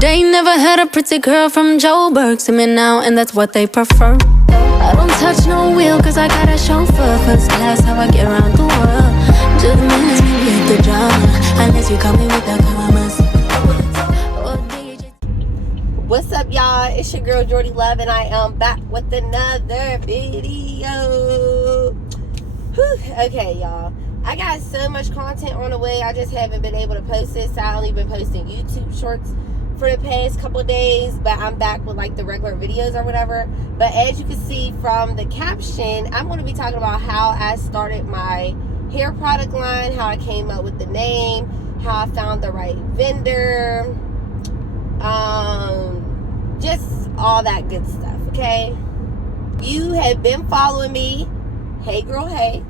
They never had a pretty girl from Joburg to me now, and that's what they prefer. I don't touch no wheel cause I got a chauffeur. First class, how I get around the world. Just minutes, maybe hit the drama. Unless you call me with the commas. What's up, y'all? It's your girl Jordy Love, and I am back with another video. Whew. Okay, y'all. I got so much content on the way. I just haven't been able to post it. So I only been posting YouTube shorts for the past couple days, but I'm back with like the regular videos or whatever. But as you can see from the caption, I'm going to be talking about how I started my hair product line, how I came up with the name, how I found the right vendor, just all that good stuff. Okay, you have been following me. Hey girl, hey.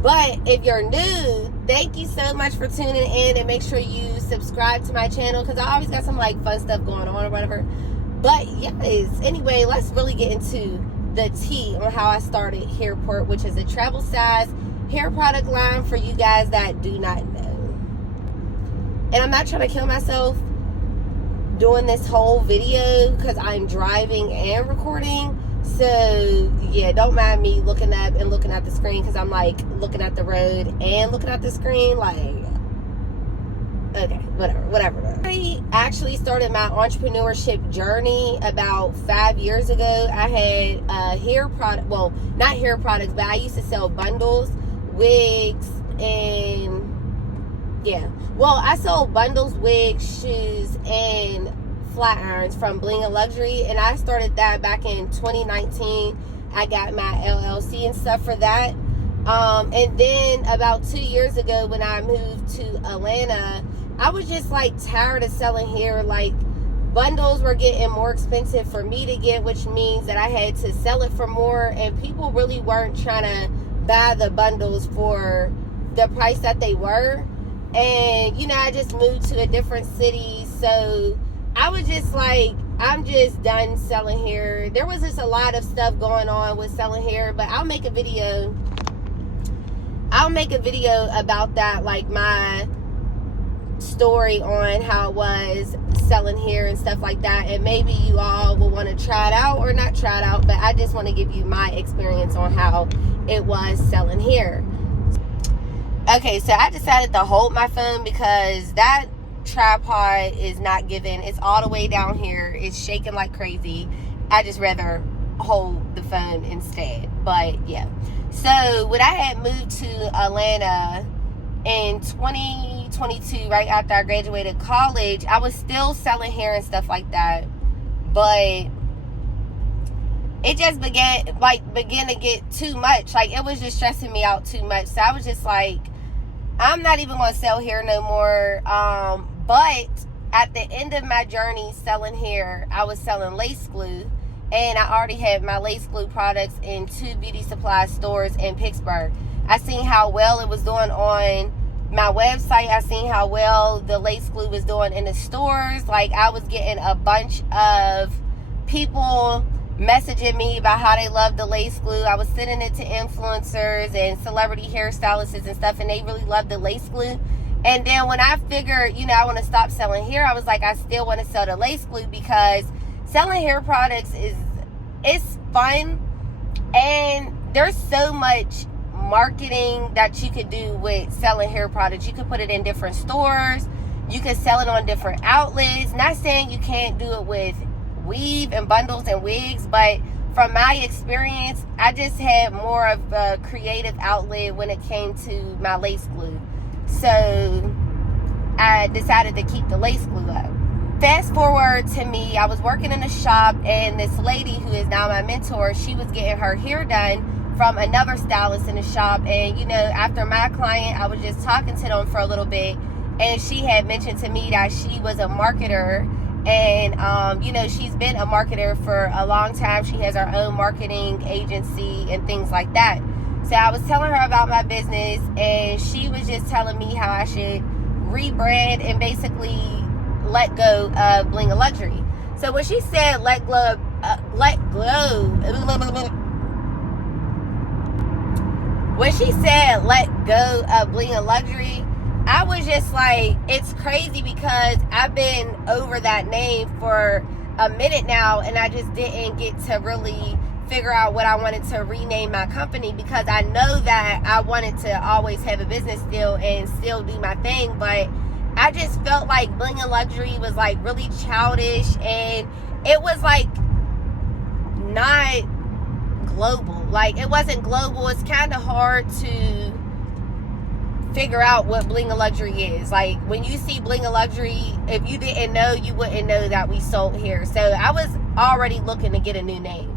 But if you're new, thank you so much for tuning in, and make sure you subscribe to my channel because I always got some like fun stuff going on or whatever. But yes, anyway, let's really get into the tea on how I started Hairport, which is a travel size hair product line for you guys that do not know. And I'm not trying to kill myself doing this whole video because I'm driving and recording. So yeah, don't mind me looking up and looking at the screen because I'm like looking at the road and looking at the screen. Like, okay, whatever. I actually started my entrepreneurship journey about 5 years ago. I had a hair product, well, not hair products, but I used to sell bundles, wigs, and yeah. Well, I sold bundles, wigs, shoes, and flat irons from Bling a Luxury, and I started that back in 2019. I got my LLC and stuff for that. And then about 2 years ago when I moved to Atlanta, I was just like tired of selling hair. Like, bundles were getting more expensive for me to get, which means that I had to sell it for more, and people really weren't trying to buy the bundles for the price that they were. And you know, I just moved to a different city, so I was just like, I'm just done selling hair. There was just a lot of stuff going on with selling hair, but I'll make a video about that, like my story on how it was selling hair and stuff like that. And maybe you all will want to try it out or not try it out, but I just want to give you my experience on how it was selling hair. Okay, so I decided to hold my phone because that tripod is not giving. It's all the way down here. It's shaking like crazy. I just rather hold the phone instead. But yeah, so when I had moved to Atlanta in 2022, right after I graduated college, I was still selling hair and stuff like that, but it just began to get too much. Like, it was just stressing me out too much. So I was just like, I'm not even going to sell hair no more. But at the end of my journey selling hair, I was selling lace glue, and I already had my lace glue products in 2 beauty supply stores in Pittsburgh. I seen how well it was doing on my website. I seen how well the lace glue was doing in the stores. Like, I was getting a bunch of people messaging me about how they loved the lace glue. I was sending it to influencers and celebrity hairstylists and stuff, and they really loved the lace glue. And then when I figured, you know, I want to stop selling hair, I was like, I still want to sell the lace glue because selling hair products it's fun, and there's so much marketing that you could do with selling hair products. You could put it in different stores. You could sell it on different outlets. Not saying you can't do it with weave and bundles and wigs, but from my experience, I just had more of a creative outlet when it came to my lace glue. So I decided to keep the lace glue up. Fast forward to me, I was working in a shop, and this lady who is now my mentor, she was getting her hair done from another stylist in the shop. And you know, after my client, I was just talking to them for a little bit, and she had mentioned to me that she was a marketer. And you know, she's been a marketer for a long time. She has her own marketing agency and things like that. So I was telling her about my business, and she was just telling me how I should rebrand and basically let go of Bling a Luxury. So when she said let go of Bling a Luxury, I was just like, it's crazy because I've been over that name for a minute now, and I just didn't get to really figure out what I wanted to rename my company, because I know that I wanted to always have a business still and still do my thing, but I just felt like Bling and Luxury was like really childish, and it was like not global. Like, it wasn't global. It's kind of hard to figure out what Bling and Luxury is. Like, when you see Bling and Luxury, if you didn't know, you wouldn't know that we sold here. So I was already looking to get a new name.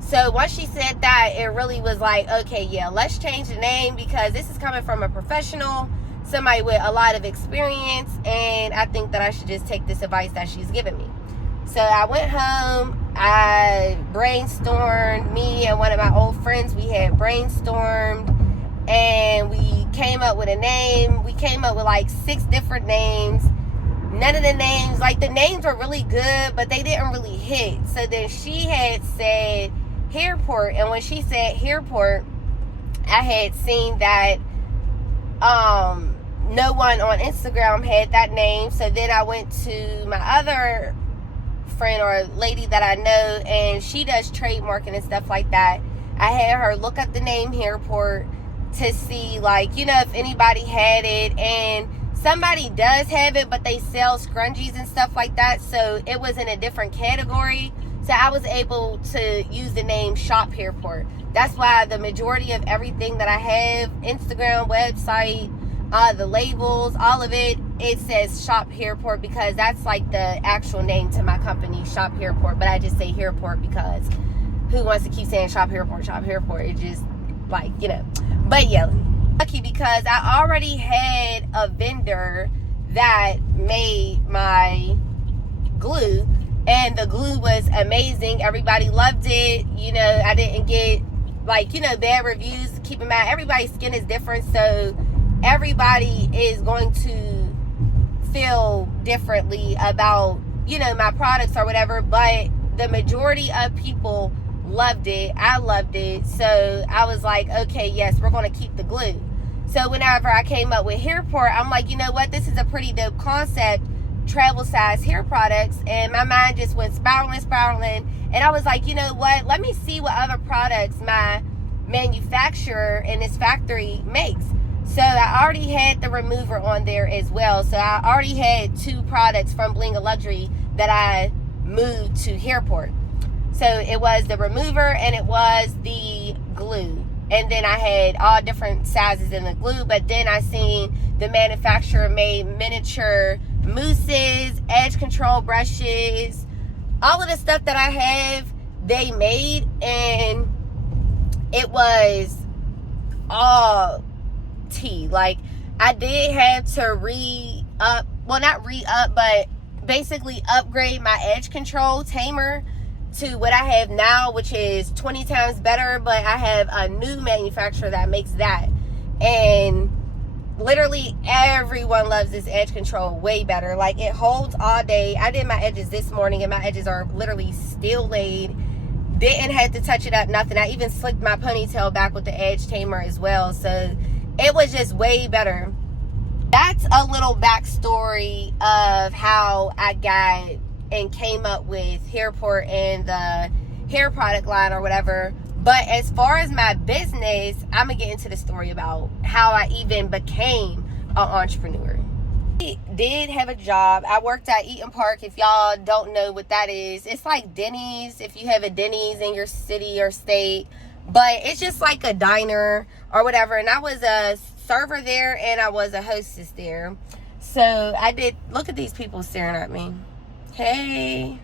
So once she said that, it really was like, okay, yeah, let's change the name, because this is coming from a professional, somebody with a lot of experience, and I think that I should just take this advice that she's giving me. So I went home, I brainstormed, me and one of my old friends, we had brainstormed, and we came up with a name. We came up with like 6 different names. None of the names, like, the names were really good, but they didn't really hit. So then she had said Hairport, and when she said Hairport, I had seen that no one on Instagram had that name. So then I went to my other friend, or lady that I know, and she does trademarking and stuff like that. I had her look up the name Hairport to see, like, you know, if anybody had it, and somebody does have it, but they sell scrunchies and stuff like that, so it was in a different category. So I was able to use the name Shop Hairport. That's why the majority of everything that I have, Instagram, website, the labels, all of it, it says Shop Hairport, because that's like the actual name to my company, Shop Hairport. But I just say Hairport because who wants to keep saying Shop Hairport, Shop Hairport? It just, like, you know. But yeah, lucky, because I already had a vendor that made my glue, and the glue was amazing. Everybody loved it. You know, I didn't get, like, you know, bad reviews. Keep in mind, everybody's skin is different, so everybody is going to feel differently about, you know, my products or whatever, but the majority of people loved it. I loved it. So I was like, okay, yes, we're going to keep the glue. So whenever I came up with Hairport, I'm like, you know what, this is a pretty dope concept, travel size hair products. And my mind just went spiraling. And I was like, you know what, let me see what other products my manufacturer in this factory makes. So I already had the remover on there as well. So I already had 2 products from Bling and Luxury that I moved to Hairport. So it was the remover and it was the glue. And then I had all different sizes in the glue. But then I seen the manufacturer made miniature mousses, edge control brushes, all of the stuff that I have, they made. And it was all tea. Like, I did have to but basically upgrade my edge control tamer to what I have now, which is 20 times better. But I have a new manufacturer that makes that, and literally everyone loves this edge control way better. Like, it holds all day. I did my edges this morning, and my edges are literally still laid. Didn't have to touch it up, nothing. I even slicked my ponytail back with the edge tamer as well. So it was just way better. That's a little backstory of how I got and came up with Hairport and the hair product line or whatever. But as far as my business, I'm gonna get into the story about how I even became an entrepreneur. I did have a job. I worked at Eaton Park. If y'all don't know what that is, it's like Denny's, if you have a Denny's in your city or state, but it's just like a diner or whatever. And I was a server there, and I was a hostess there. So I did, look at these people staring at me. Hey.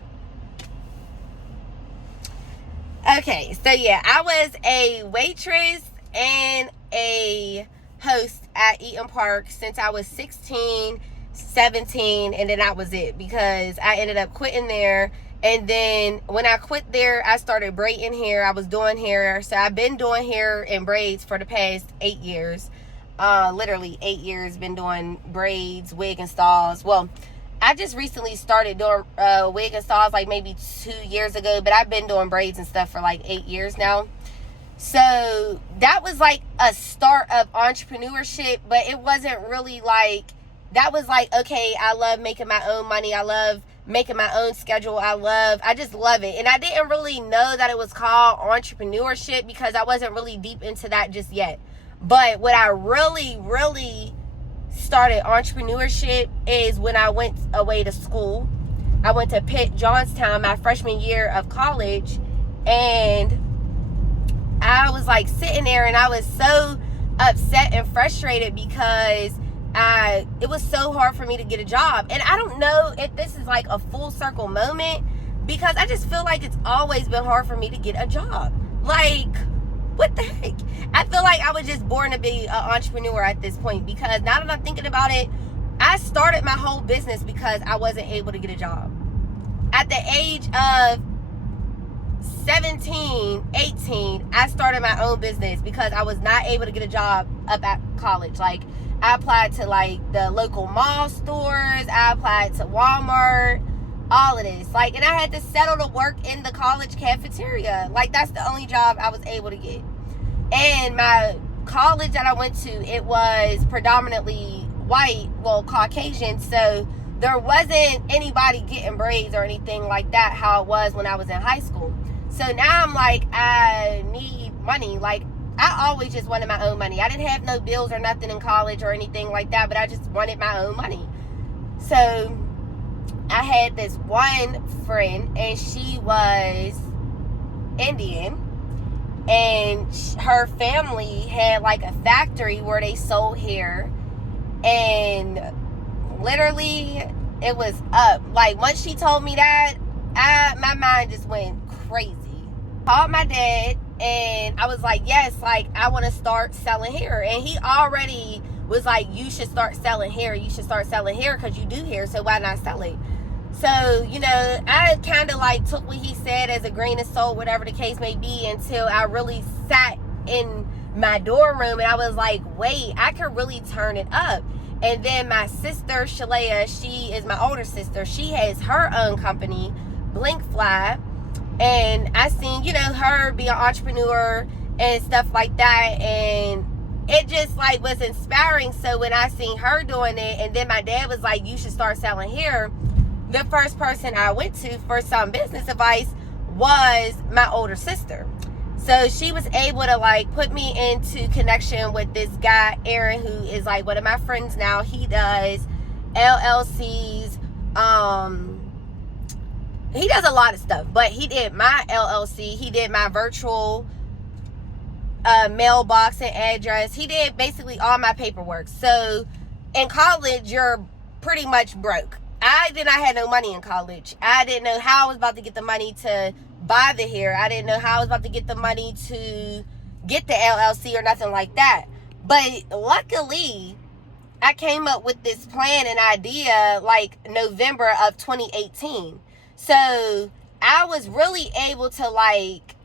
Okay, so yeah, I was a waitress and a host at Eaton Park since I was 16, 17, and then that was it, because I ended up quitting there. And then when I quit there, I started braiding hair. I was doing hair. So I've been doing hair and braids for the past 8 years. Literally 8 years, been doing braids, wig installs. Well, I just recently started doing wig installs like maybe 2 years ago, but I've been doing braids and stuff for like 8 years now. So that was like a start of entrepreneurship, but it wasn't really like, that was like, okay, I love making my own money. I love making my own schedule. I just love it. And I didn't really know that it was called entrepreneurship because I wasn't really deep into that just yet. But what I really, really started entrepreneurship is when I went away to school. I went to Pitt Johnstown my freshman year of college, and I was like sitting there and I was so upset and frustrated because it was so hard for me to get a job. And I don't know if this is like a full circle moment, because I just feel like it's always been hard for me to get a job. Like, what the heck? I feel like I was just born to be an entrepreneur at this point, because now that I'm thinking about it, I started my whole business because I wasn't able to get a job. At the age of 17, 18, I started my own business because I was not able to get a job up at college. Like, I applied to like the local mall stores, I applied to Walmart, all of this. Like, and I had to settle to work in the college cafeteria. Like, that's the only job I was able to get. And my college that I went to, it was predominantly white, well, Caucasian, so there wasn't anybody getting braids or anything like that, how it was when I was in high school. So now I'm like, I need money. Like, I always just wanted my own money. I didn't have no bills or nothing in college or anything like that, but I just wanted my own money. So I had this one friend, and she was Indian, and her family had like a factory where they sold hair, and literally it was up. Like, once she told me that, my mind just went crazy. Called my dad, and I was like, yes, like, I want to start selling hair. And he already was like, you should start selling hair. You should start selling hair because you do hair, so why not sell it? So, you know, I kind of like took what he said as a grain of salt, whatever the case may be, until I really sat in my dorm room and I was like, wait, I could really turn it up. And then my sister, Shalea, she is my older sister. She has her own company, Blinkfly. And I seen, you know, her be an entrepreneur and stuff like that. And it just like was inspiring. So when I seen her doing it, and then my dad was like, you should start selling hair, the first person I went to for some business advice was my older sister. So she was able to like put me into connection with this guy, Aaron, who is like one of my friends now. He does LLCs. He does a lot of stuff, but he did my LLC. He did my virtual mailbox and address. He did basically all my paperwork. So in college, you're pretty much broke. I did not have no money in college. I didn't know how I was about to get the money to buy the hair. I didn't know how I was about to get the money to get the LLC or nothing like that. But luckily, I came up with this plan and idea like November of 2018. So I was really able to like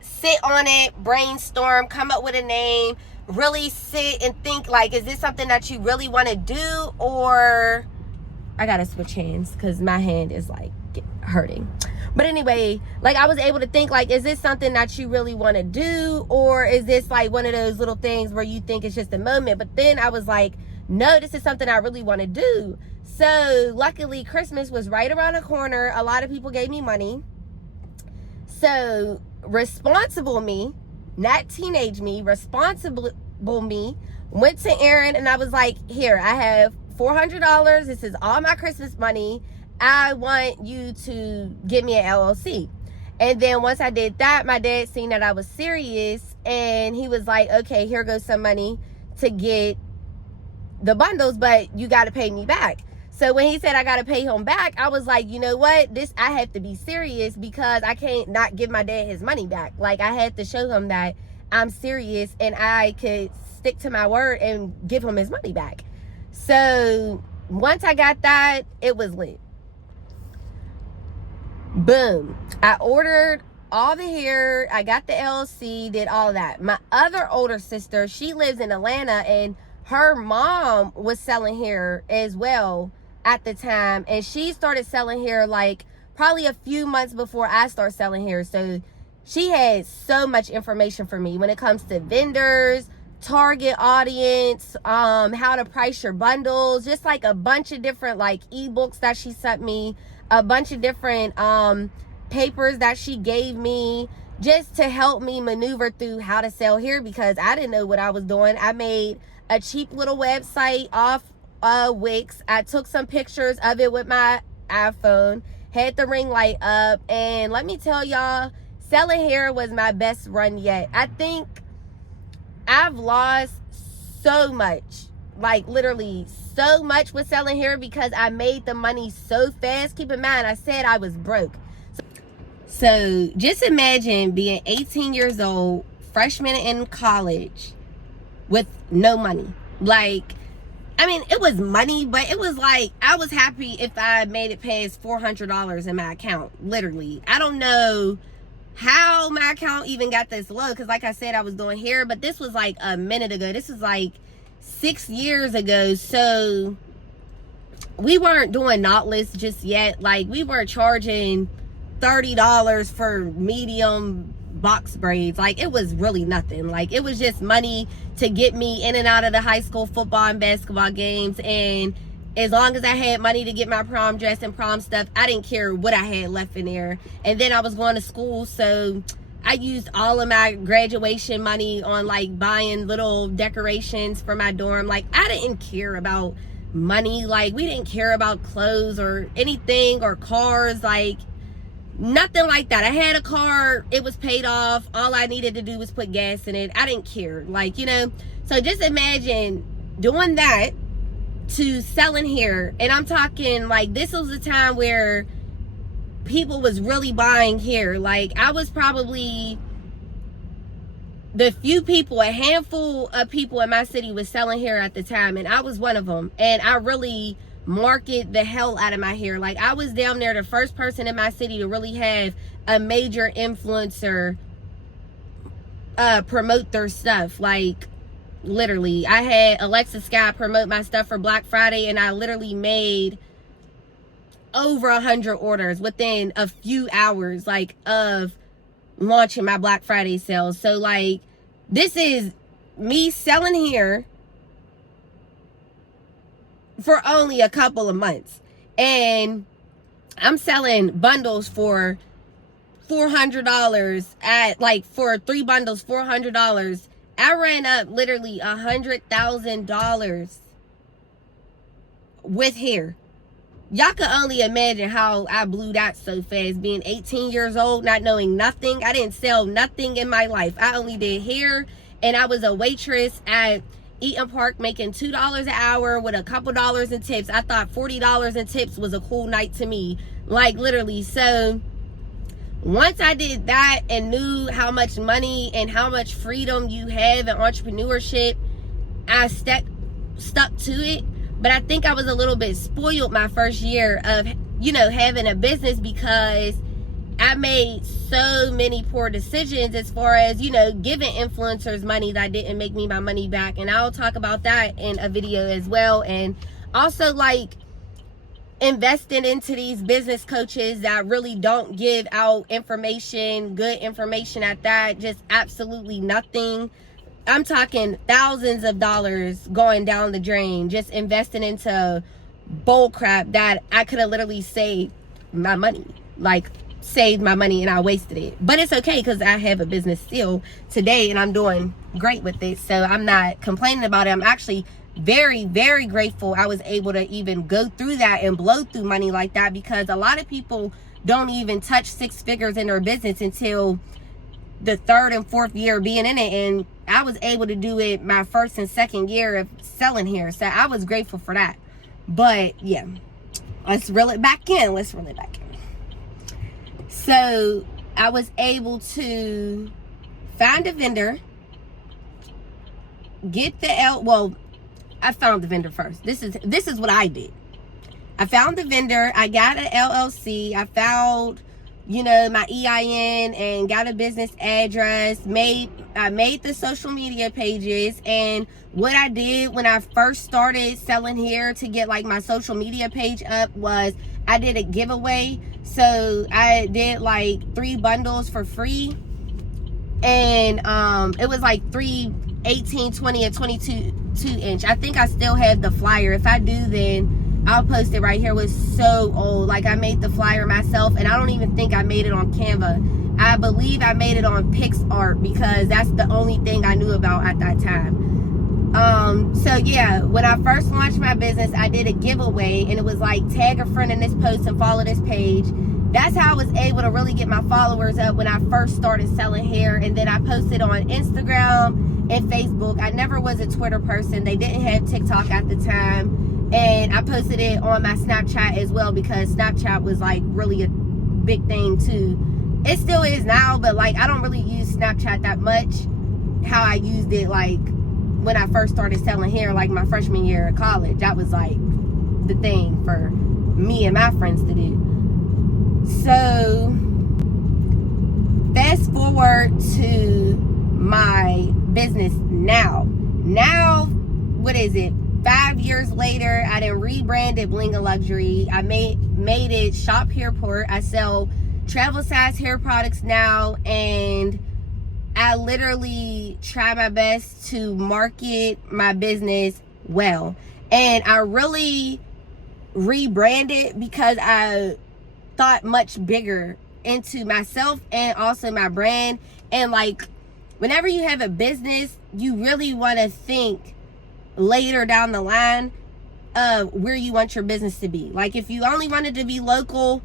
sit on it, brainstorm, come up with a name, really sit and think like, is this something that you really want to do? Or I gotta switch hands because my hand is like hurting. But anyway, like I was able to think like, is this something that you really want to do? Or is this like one of those little things where you think it's just a moment? But then I was like, no, this is something I really want to do. So luckily Christmas was right around the corner. A lot of people gave me money. So responsible me, not teenage me, responsible me, went to Aaron and I was like, here, I have $400. This is all my Christmas money. I want you to give me an LLC. And then once I did that, my dad seen that I was serious and he was like, okay, here goes some money to get the bundles, but you got to pay me back. So when he said I got to pay him back, I was like, you know what? I have to be serious because I can't not give my dad his money back. Like I had to show him that I'm serious and I could stick to my word and give him his money back. So once I got that, it was lit. Boom. I ordered all the hair. I got the LLC, did all of that. My other older sister, she lives in Atlanta and her mom was selling hair as well at the time. And she started selling hair like probably a few months before I started selling hair. So she had so much information for me when it comes to vendors, target audience, how to price your bundles, just like a bunch of different like ebooks that she sent me, a bunch of different papers that she gave me, just to help me maneuver through how to sell here, because I didn't know what I was doing. I made a cheap little website off Wix. I took some pictures of it with my iPhone, had the ring light up, and let me tell y'all, selling hair was my best run yet. I think I've lost so much, like literally so much with selling hair, because I made the money so fast. Keep in mind, I said I was broke. So just imagine being 18 years old, freshman in college, with no money. Like, I mean, it was money, but it was like, I was happy if I made it past $400 in my account, literally. I don't know how my account even got this low, because like I said, I was doing hair, but this was like a minute ago. This was like 6 years ago. So we weren't doing knotless just yet. Like, we weren't charging $30 for medium box braids. Like, it was really nothing. Like, it was just money to get me in and out of the high school football and basketball games. And as long as I had money to get my prom dress and prom stuff, I didn't care what I had left in there. And then I was going to school, so I used all of my graduation money on like buying little decorations for my dorm. Like, I didn't care about money. Like, we didn't care about clothes or anything, or cars. Like, nothing like that. I had a car, it was paid off. All I needed to do was put gas in it. I didn't care. Like, you know, so just imagine doing that to selling hair. And I'm talking like, this was a time where people was really buying hair. Like, I was probably the few people, a handful of people in my city was selling hair at the time, and I was one of them. And I really market the hell out of my hair. Like, I was down there the first person in my city to really have a major influencer promote their stuff. Like, literally, I had Alexa Sky promote my stuff for Black Friday, and I literally made over 100 orders within a few hours, like, of launching my Black Friday sales. So like, this is me selling hair for only a couple of months, and I'm selling bundles for $400 at, like, for 3 bundles $400. I ran up literally $100,000 with hair. Y'all can only imagine how I blew that so fast, being 18 years old, not knowing nothing. I didn't sell nothing in my life. I only did hair, and I was a waitress at Eaton Park making $2 an hour with a couple dollars in tips. I thought $40 in tips was a cool night to me, like, literally. So once I did that and knew how much money and how much freedom you have in entrepreneurship, I stuck to it. But I think I was a little bit spoiled my first year of, you know, having a business, because I made so many poor decisions as far as, you know, giving influencers money that didn't make me my money back. And I'll talk about that in a video as well. And also, like, investing into these business coaches that really don't give out information, good information at that, just absolutely nothing. I'm talking thousands of dollars going down the drain, just investing into bull crap that I could have literally saved my money. Like, saved my money, and I wasted it. But it's okay, because I have a business still today, and I'm doing great with it. So I'm not complaining about it. I'm actually very, very grateful I was able to even go through that and blow through money like that, because a lot of people don't even touch 6 figures in their business until the 3rd and 4th year being in it. And I was able to do it my 1st and 2nd year of selling hair. So I was grateful for that. But yeah, let's reel it back in. So I was able to find a vendor, get the I found the vendor first. This is what I did. I found the vendor. I got an LLC. I found, you know, my EIN and got a business address. I made the social media pages. And what I did when I first started selling hair to get like my social media page up was I did a giveaway. So I did like 3 bundles for free, and it was like 3, 18, 20, and 22 inch. I think I still have the flyer. If I do, then I'll post it right here. It was so old. Like, I made the flyer myself, and I don't even think I made it on Canva. I believe I made it on PixArt because that's the only thing I knew about at that time. So yeah, when I first launched my business, I did a giveaway, and it was like, tag a friend in this post and follow this page. That's how I was able to really get my followers up when I first started selling hair. And then I posted on Instagram and Facebook. I never was a Twitter person. They didn't have TikTok at the time. And I posted it on my Snapchat as well, because Snapchat was like really a big thing too. It still is now, but like, I don't really use Snapchat that much how I used it like when I first started selling hair, like my freshman year of college. That was like the thing for me and my friends to do. So fast forward to my business now. What is it? 5 years later, I done rebranded Blinga Luxury. I made it Shop Hairport. I sell travel size hair products now, and I literally try my best to market my business well. And I really rebranded because I thought much bigger into myself and also my brand. And like, whenever you have a business, you really want to think later down the line of where you want your business to be. Like, if you only wanted to be local,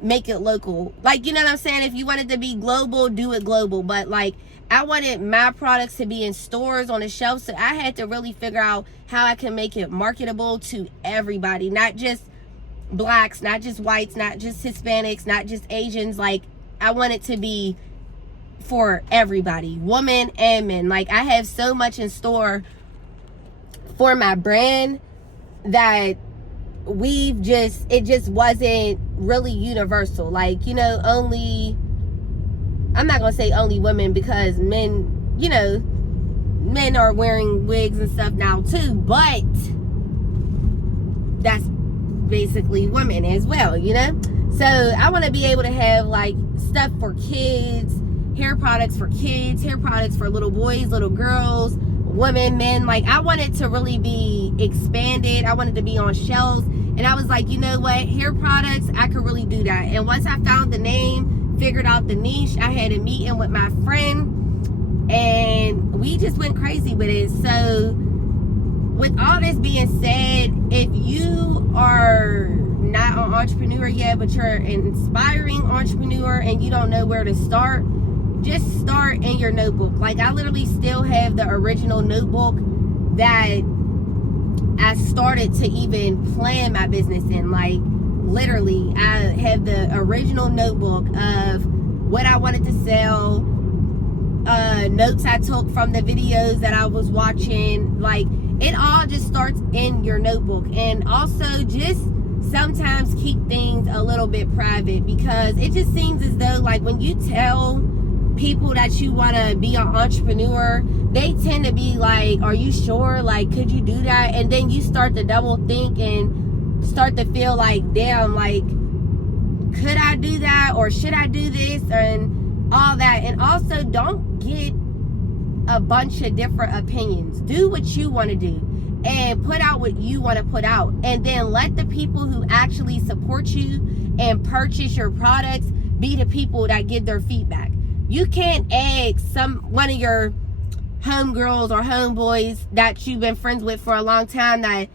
make it local. Like, you know what I'm saying? If you wanted to be global, do it global. But like, I wanted my products to be in stores on the shelf, so I had to really figure out how I can make it marketable to everybody, not just blacks, not just whites, not just Hispanics, not just Asians. Like, I want it to be for everybody, women and men. Like, I have so much in store for my brand that it just wasn't really universal. Like, you know, I'm not gonna say only women, because men, you know, men are wearing wigs and stuff now too, but that's basically women as well, you know? So I want to be able to have like stuff for kids, hair products for kids, hair products for little boys, little girls, women, men. Like, I want it to really be expanded. I wanted to be on shelves, and I was like, you know what, hair products, I could really do that. And once I found the name, figured out the niche, I had a meeting with my friend, and we just went crazy with it. So with all this being said, if you are not an entrepreneur yet, but you're an inspiring entrepreneur and you don't know where to start, just start in your notebook. Like, I literally still have the original notebook that I started to even plan my business in. Like, literally, I have the original notebook of what I wanted to sell, notes I took from the videos that I was watching. Like, it all just starts in your notebook. And also, just sometimes keep things a little bit private, because it just seems as though, like, when you tell people that you want to be an entrepreneur, they tend to be like, are you sure? Like, could you do that? And then you start to double think and start to feel like, damn, like, could I do that, or should I do this, and all that. And also, don't get a bunch of different opinions. Do what you want to do and put out what you want to put out, and then let the people who actually support you and purchase your products be the people that give their feedback. You can't ask one of your homegirls or homeboys that you've been friends with for a long time that,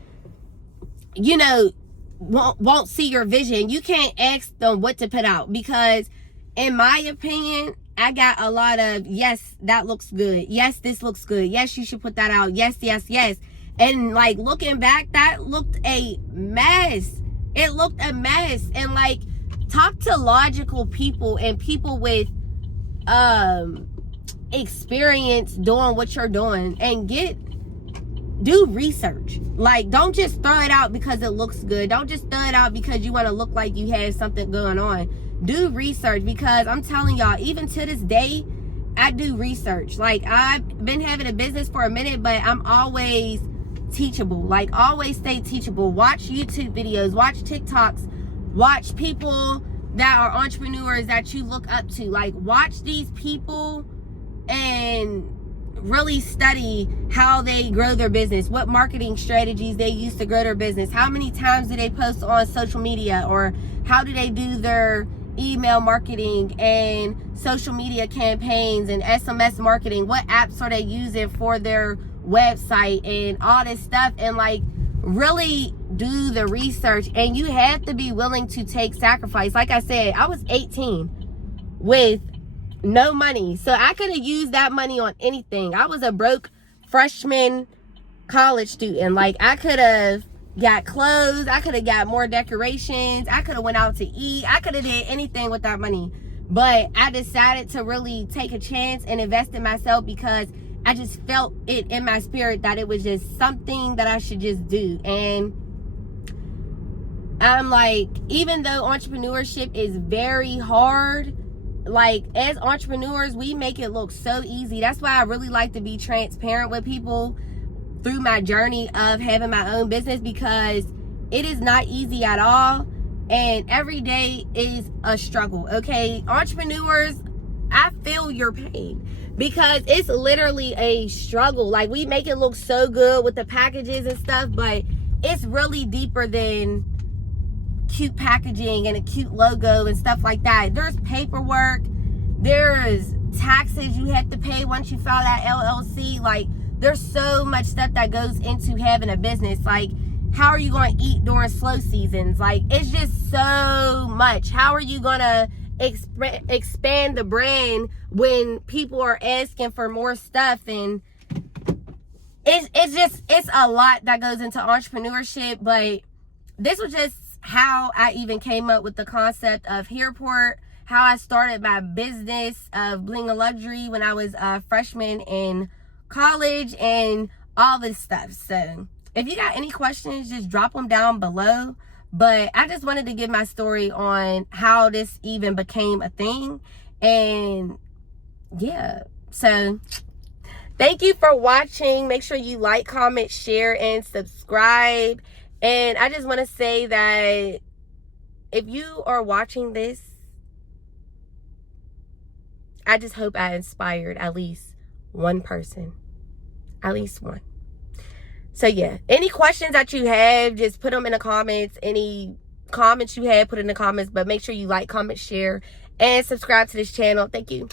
you know, won't see your vision. You can't ask them what to put out, because in my opinion, I got a lot of, yes, that looks good. Yes, this looks good. Yes, you should put that out. Yes, yes, yes. And like, looking back, that looked a mess. It looked a mess. And like, talk to logical people and people with experience doing what you're doing, and do research. Like, don't just throw it out because it looks good. Don't just throw it out because you want to look like you have something going on. Do research, because I'm telling y'all, even to this day, I do research. Like, I've been having a business for a minute, but I'm always teachable. Like, always stay teachable. Watch YouTube videos, watch TikToks, watch people that are entrepreneurs that you look up to. Like, watch these people and really study how they grow their business, what marketing strategies they use to grow their business, how many times do they post on social media, or how do they do their email marketing and social media campaigns and SMS marketing, what apps are they using for their website and all this stuff, and like really do the research. And you have to be willing to take sacrifice. Like I said, I was 18 with no money, so I could have used that money on anything. I was a broke freshman college student. Like, I could have got clothes, I could have got more decorations, I could have went out to eat, I could have did anything with that money. But I decided to really take a chance and invest in myself, because I just felt it in my spirit that it was just something that I should just do. And I'm like, even though entrepreneurship is very hard, like, as entrepreneurs, we make it look so easy. That's why I really like to be transparent with people through my journey of having my own business, because it is not easy at all, and every day is a struggle. Okay, entrepreneurs, I feel your pain, because it's literally a struggle. Like, we make it look so good with the packages and stuff, but it's really deeper than cute packaging and a cute logo and stuff like that. There's paperwork, there's taxes you have to pay once you file that LLC. Like, there's so much stuff that goes into having a business. Like, how are you going to eat during slow seasons? Like, it's just so much. How are you going to expand the brand when people are asking for more stuff? And it's a lot that goes into entrepreneurship. But this was just how I even came up with the concept of Hairport, how I started my business of Bling of Luxury when I was a freshman in college, and all this stuff. So if you got any questions, just drop them down below. But I just wanted to give my story on how this even became a thing. And yeah, so thank you for watching. Make sure you like, comment, share, and subscribe. And I just want to say that if you are watching this, I just hope I inspired at least one person. At least one. So yeah, any questions that you have, just put them in the comments. Any comments you have, put in the comments. But make sure you like, comment, share, and subscribe to this channel. Thank you.